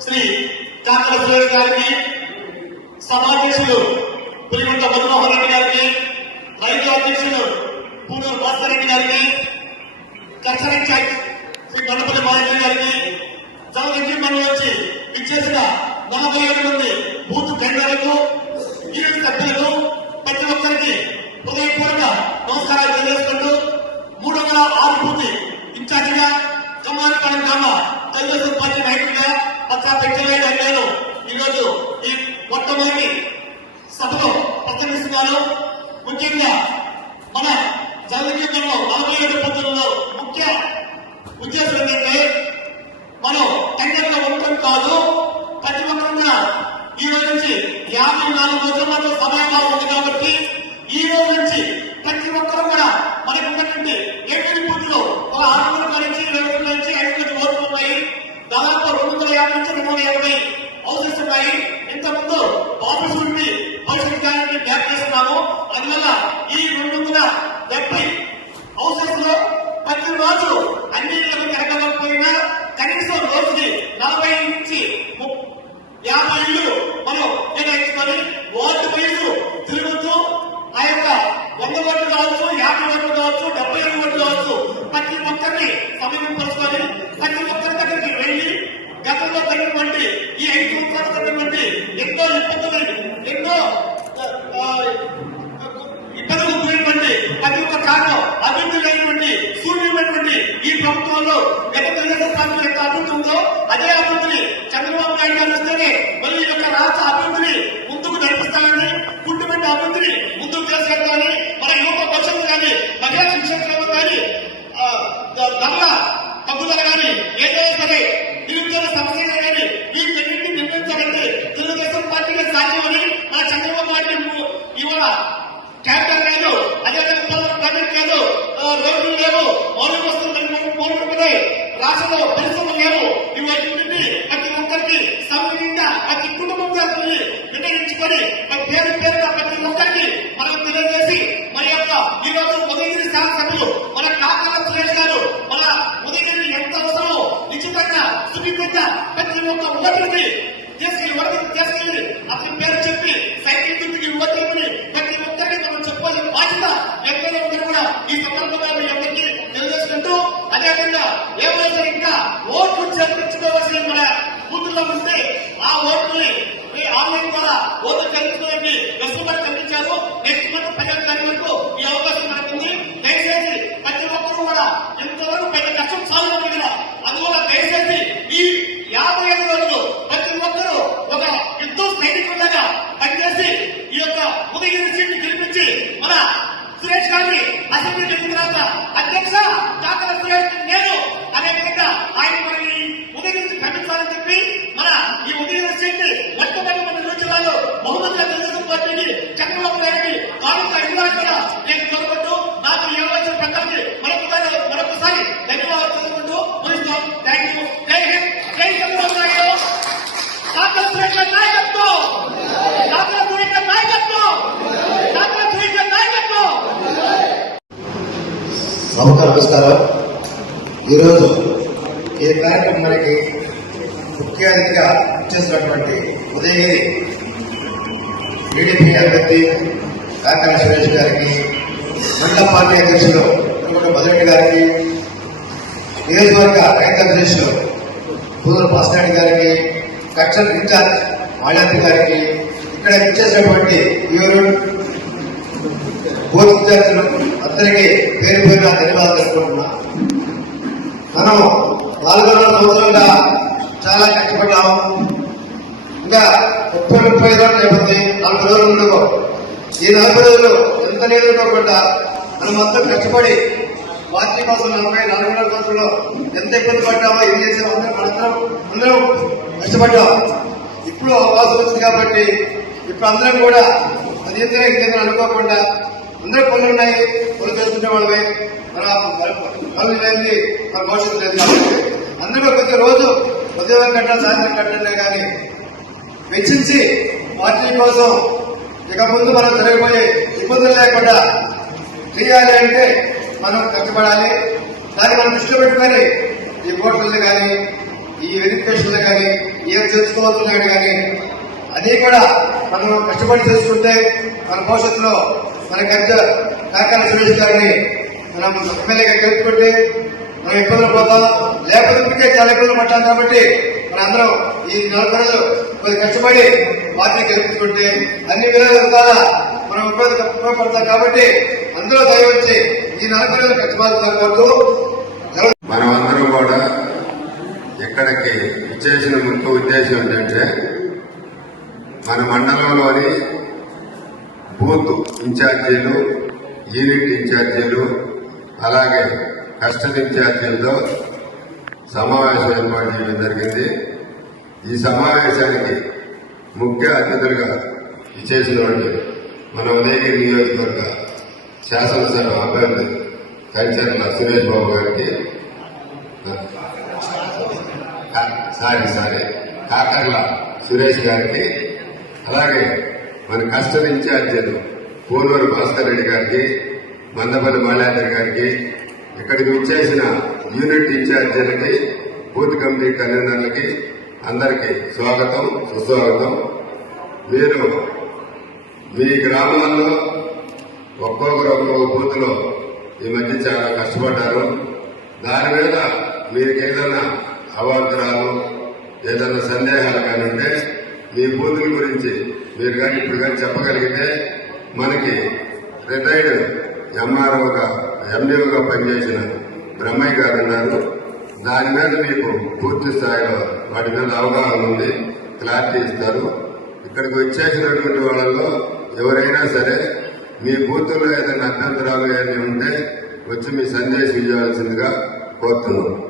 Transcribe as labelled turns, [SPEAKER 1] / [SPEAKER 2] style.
[SPEAKER 1] శ్రీ చాకల సురేష్ గారికి సభాధ్యక్షుడు పులిగుంట మధుమోహన్ రెడ్డి గారికి రైతు అధ్యక్షుడు పూనూరు భాస్కర్ రెడ్డి గారికి కర్షణ శ్రీ గణపతి మహారాజు గారికి జలరెడ్డి మండలి నుంచి ఇచ్చేసిన నలభై ఏడు మంది బూత్ టెండర్లకు యూనిట్ సభ్యులకు ప్రతి ఒక్కరికి హృదయపూర్వక నమస్కారాలు తెలియజేసుకుంటూ మూడు వందల ఆరు బూత్ తెలుగుదేశం పార్టీ నాయకుడిగా పచ్చా పెంచలేడు నేను ఈరోజు ఈ మొట్టమొదటి సభలో ప్రసంగిస్తున్నాను ముఖ్యంగా మన జలగీతంలో నలభై ఏడు పద్ధతుల్లో ముఖ్య ఉద్దేశం ఏంటంటే మనం టెండర్లో ఉండటం కాదు ప్రతి ఒక్కరున్న ఈ రోజు నుంచి యాభై నాలుగు రోజుల మాత్రం సమయంగా ఉంది కాబట్టి ఈ రోజు నుంచి ప్రతి ఒక్కరు కూడా మనకు ఉన్నటువంటి ఎనిమిది బూత్లో ఒక ఆరు వందల నుంచి ఇరవై వందల నుంచి ఐదు వందల ఓట్లు ఉన్నాయి దాదాపు రెండు వందల యాభై నుంచి రెండు వందల యాభై హౌసెస్ ఉన్నాయి ఇంతకుముందు ఆఫీస్ నుండి భవిష్యత్ కార్యాన్ని బ్యాక్ చేస్తున్నాము అందువల్ల ఈ రెండు వందల డెబ్బై హౌసెస్లో ప్రతి రోజు అన్ని ఇళ్ళకు తిరగకపోయినా కనీసం రోజుకి నలభై నుంచి యాభై ఇళ్ళు మనం కేటాయించుకొని వార్డు వైజ్ తిరుగుతూ ఆ యొక్క వంద ఓట్లు కావచ్చు యాభై ఓట్లు కావచ్చు డెబ్బై ఐదు ఓట్లు కావచ్చు ప్రతి ఒక్కరిని సమీపరుచుకొని ప్రతి ఒక్కరి దగ్గరికి వెళ్ళి గతంలో తగినటువంటి ఈ ఐదు సంవత్సరాలు తగినటువంటి ఎన్నో ఇబ్బందులు ఎన్నో ఆ, ఇబ్బందులు గురైనటువంటి ప్రతి ఒక్క కారణం అభివృద్ధి లేనటువంటి శూన్యమైనటువంటి ఈ ప్రభుత్వంలో గత తెలుగుదేశం పార్టీ యొక్క అభివృద్ధి ఉందో అదే అభివృద్ధిని చంద్రబాబు నాయుడు గారు వస్తేనే మళ్ళీ ఈ యొక్క రాష్ట్ర అభివృద్ధిని ముందుకు నడిపిస్తామని కుటుంబ అభివృద్ధిని ముందుకు తీసుకెళ్తామని మన యువత భవిష్యత్తు కానీ మహిళా శిక్షణ కానీ ధరల తగ్గుదల కానీ ఏదైనా సరే నిరుద్యోగ సమస్యలు కానీ వీటన్నింటినీ నిర్మించాలంటే తెలుగుదేశం పార్టీకి సాధ్యమని మన చంద్రబాబు నాయుడు ఇవాళ క్యాపిటల్ లేదు అదేవిధంగా బడ్జెట్ లేదు రోడ్లు లేవు మౌలిక వస్తువులు రాష్ట్రంలో పరిశ్రమలు లేవు. ఇవన్నీ ప్రతి ఒక్కరికి సమయంగా ప్రతి కుటుంబం గారిని నిర్ణయించుకొని మన పేరు పేరుగా ప్రతి ఒక్కరికి మనం తెలియజేసి మన యొక్క ఈ రోజు ఉదయగిరి శాసనసభ్యులు మన కాకల సురేష్ గారు మన ఉదయగిరి ఎంత అవసరమో నిశ్చితంగా సున్నితంగా ప్రతి ఒక్క ఓటుని తీసుకెళ్ళి వరకు తీసుకెళ్ళి అతని పేరు చెప్పి సైకిల్ కిందకి ఓటుని ప్రతి ఒక్కరికి మనం చెప్పాల్సిన బాధ్యత ఎక్కడో ఉందని కూడా ఈ సందర్భంగా మీ అందరికీ తెలియజేసుకుంటూ అదేవిధంగా ఏమైనా ఇంకా ఓట్లు చేర్పించుకోవాల్సిన మన బూతుల్లో ఉంటే ఆ ఓట్లని ఆన్లైన్ ద్వారా ఓట్లు చేర్చుకోవడానికి వెసులుబాటు కల్పించారు. నెక్స్ట్ మంత్ పదిహేను తారీఖు వరకు ఈ అవకాశం మనకుంది దయచేసి ప్రతి ఒక్కరూ కూడా ఎంతవరకు పెద్ద కష్టం సాగుతుంది కదా అందువల్ల దయచేసి ఈ యాభై ఐదు రోజులు ప్రతి ఒక్కరూ ఒక ఎంతో సైనికులుగా పనిచేసి ఈ యొక్క ఉదయగిరి సీట్ని గెలిపించి మన సురేష్ అసెంబ్లీ చేసిన తర్వాత అధ్యక్ష చాకల సురేష్ నేను అనే విధంగా ఆయన మనల్ని ఉదయం ఖండించాలని చెప్పి మన ఈ ఉదయం వచ్చేసి మొట్టమొదటి మన జిల్లాలో బహుమతి తెలుగుదేశం పార్టీకి చంద్రబాబు నాయుడికి కానుక ఇవ్వాలని కూడా నేను కోరుకుంటూ నాకు ఈ అవకాశం ప్రకారం మరొకసారి మరొకసారి ధన్యవాదాలు తెలుసుకుంటూ ముగిస్తాం. థ్యాంక్ యూ జై హింద్. జై చంద్రబాబు నాయుడు. చాకల సురేష్ గారి నాయకత్వం చాకల సురేష్ గారి నాయకత్వం చాకల సురేష్ గారి నాయకత్వం
[SPEAKER 2] సభకు నమస్కారం ఈరోజు ఈ కార్యక్రమానికి ముఖ్య అతిథిగా చేసినటువంటి ఉదయగిరి టీడీపీ అభ్యర్థి కాకర సురేష్ గారికి మండల పార్టీ అధ్యక్షులు తిరుమల గారికి నియోజకవర్గ రైతు అధ్యక్షులు పూదూరు భాస్కర్ గారికి కక్షల్ ఇన్ఛార్జ్ మాళాద్రి గారికి ఇక్కడ ఇచ్చేసినటువంటి ఎవరు బోధ విద్యార్థులు అందరికీ పేరు పేరున ధన్యవాదాలు తెలుపుకుంటున్నా మనం నాలుగున్నర సంవత్సరాలుగా చాలా కష్టపడ్డాము. ఇంకా ముప్పై ముప్పై రోజులు అయిపోతుంది నలభై రోజులు ఉండవు ఈ నలభై రోజులు ఎంత నేర్చుకోకుండా మనం మొత్తం కష్టపడి పార్టీ కోసం నలభై నలభై కోసంలో ఎంత ఇబ్బంది పడ్డామో ఏం చేసామో అందరం అందరం కష్టపడ్డాం. ఇప్పుడు అవకాశం వచ్చింది కాబట్టి ఇప్పుడు అందరం కూడా అది ఎందుకు అనుకోకుండా అందరూ పనులు ఉన్నాయి పనులు చేసుకుంటే వాళ్ళమే మన పనులు లేని మన భవిష్యత్తు లేదు కాబట్టి. అందరూ ప్రతి రోజు ఉదయం గంట సాయంత్రం గంటనే కానీ వెచ్చించి పార్టీ కోసం ఇక ముందు మనం జరగబోయే ఇబ్బందులు లేకుండా చేయాలి అంటే మనం కష్టపడాలి. దాన్ని మనం దృష్టిలో పెట్టుకొని ఈ ఓట్లను కానీ ఈ వెరిఫికేషన్లు కానీ ఏం తెలుసుకోవాల్సిన కానీ అది కూడా మనం కష్టపడి చేసుకుంటే మన భవిష్యత్తులో మన గద్ద కాకాల సురేష్ గారిని మనం ఎమ్మెల్యేగా కలుపుకుంటే మనం ఇబ్బందులు పోతాం లేకపోతే చాలా ఇబ్బందులు పడ్డాం కాబట్టి మన అందరం ఈ నలభై రోజులు కొద్ది కష్టపడి పార్టీ గెలుపుకుంటే అన్ని విధాలుగా మనం ఇబ్బంది ఉపయోగపడతాం కాబట్టి అందరూ దయవచ్చి ఈ నలభై రోజులు కష్టపడతాం కోరుతూ
[SPEAKER 3] మనమందరం కూడా ఇక్కడికి ఇచ్చేసిన ముఖ్య ఉద్దేశం ఏంటంటే మన మండలంలోని బూత్ ఇన్ఛార్జీలు యూనిట్ ఇన్ఛార్జీలు అలాగే కస్టడీ ఇన్ఛార్జీలతో సమావేశం ఏర్పాటు చేయడం జరిగింది. ఈ సమావేశానికి ముఖ్య అతిథులుగా ఇచ్చేసిన వాళ్ళు మన ఉదయగిరి నియోజకవర్గ శాసనసభ అభ్యర్థి కంచర్ల సురేష్ బాబు గారికి సారీ సారీ కాకర్ల సురేష్ గారికి అలాగే మన కస్టడీ ఇన్ఛార్జీలు పూర్వరు భాస్కర్ రెడ్డి గారికి మందపల్లి మాలాధర్ గారికి ఇక్కడికి విచ్చేసిన యూనిట్ ఇన్ఛార్జీలకి బూత్ కమిటీ కన్వీనర్లకి అందరికీ స్వాగతం సుస్వాగతం. మీరు మీ గ్రామాల్లో ఒక్కొక్కరు ఒక్కొక్క బూత్లో ఈ మధ్య చాలా కష్టపడ్డారు. దాని మీద మీకు ఏదైనా అవాంతరాలు ఏదైనా సందేహాలు కానీ ఉంటే మీ బూతుల గురించి మీరు కానీ ఇప్పుడు కానీ చెప్పగలిగితే మనకి రిటైర్డ్ ఎంఆర్ఓగా ఎండిఓగా పనిచేసిన బ్రహ్మయ్య గారు ఉన్నారు. దాని మీద మీకు పూర్తి స్థాయిలో వాటి మీద అవగాహన ఉంది. క్లారిటీ ఇస్తారు. ఇక్కడికి వచ్చేసినటువంటి వాళ్ళలో ఎవరైనా సరే మీ బూతుల్లో ఏదైనా అభ్యంతరాలు ఏమైనా ఉంటే వచ్చి మీ సందేశం ఇవ్వాల్సిందిగా కోరుతున్నాం.